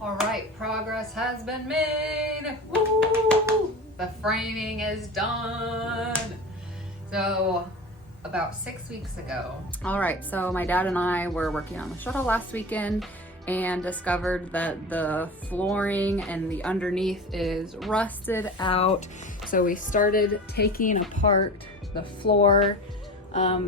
All right, progress has been made. Woo! The framing is done. So about 6 weeks ago. All right, so my dad and I were working on the shuttle last weekend and discovered that the flooring and the underneath is rusted out. So we started taking apart the floor.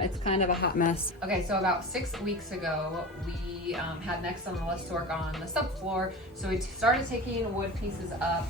It's kind of a hot mess. Okay, so about 6 weeks ago, we had next on the list to work on the subfloor. So we started taking wood pieces up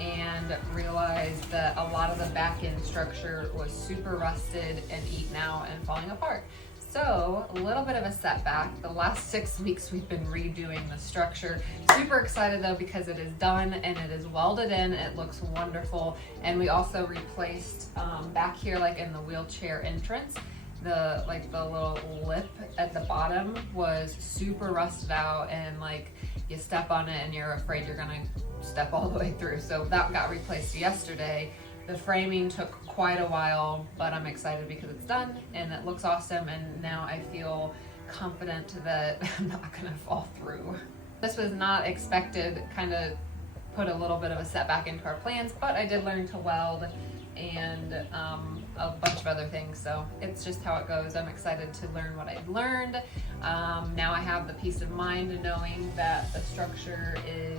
and realized that a lot of the back end structure was super rusted and eaten out and falling apart. So a little bit of a setback. The last 6 weeks we've been redoing the structure. Super excited though because it is done and it is welded in. It looks wonderful. And we also replaced back here, like in the wheelchair entrance, the little lip at the bottom was super rusted out, and like you step on it and you're afraid you're gonna step all the way through. So that got replaced yesterday. The framing took quite a while, but I'm excited because it's done and it looks awesome, and now I feel confident that I'm not gonna fall through. This was not expected, kind of put a little bit of a setback into our plans, but I did learn to weld and a bunch of other things, so it's just how it goes. I'm excited to learn what I've learned. Now I have the peace of mind knowing that the structure is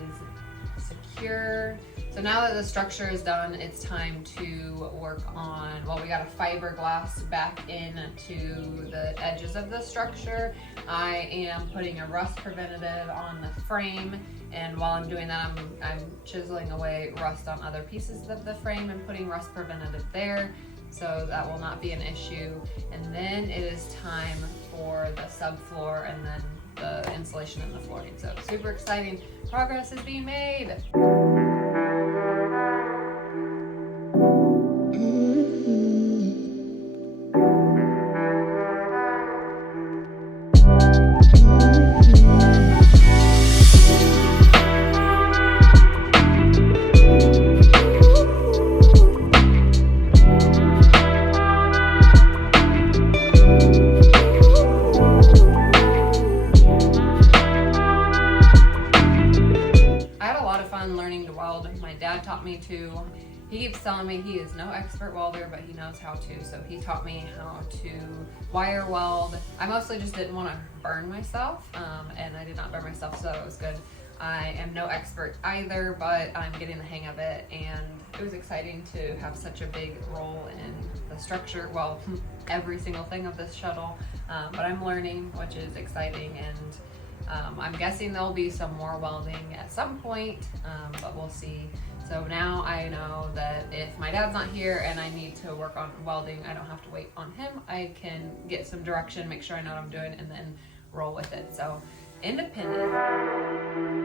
secure. So now that the structure is done, it's time to work on, well, we got a fiberglass back into the edges of the structure. I am putting a rust preventative on the frame, and while I'm doing that, I'm chiseling away rust on other pieces of the frame and putting rust preventative there, so that will not be an issue. And then it is time for the subfloor and then the insulation and the flooring. So super exciting. Progress is being made. Learning to weld. My dad taught me to. He keeps telling me he is no expert welder, but he knows how to. So he taught me how to wire weld. I mostly just didn't want to burn myself, and I did not burn myself, so it was good. I am no expert either, but I'm getting the hang of it, and it was exciting to have such a big role in the structure. Well, every single thing of this shuttle, but I'm learning, which is exciting, and I'm guessing there'll be some more welding at some point, but we'll see. So now I know that if my dad's not here and I need to work on welding, I don't have to wait on him. I can get some direction, make sure I know what I'm doing, and then roll with it. So independent.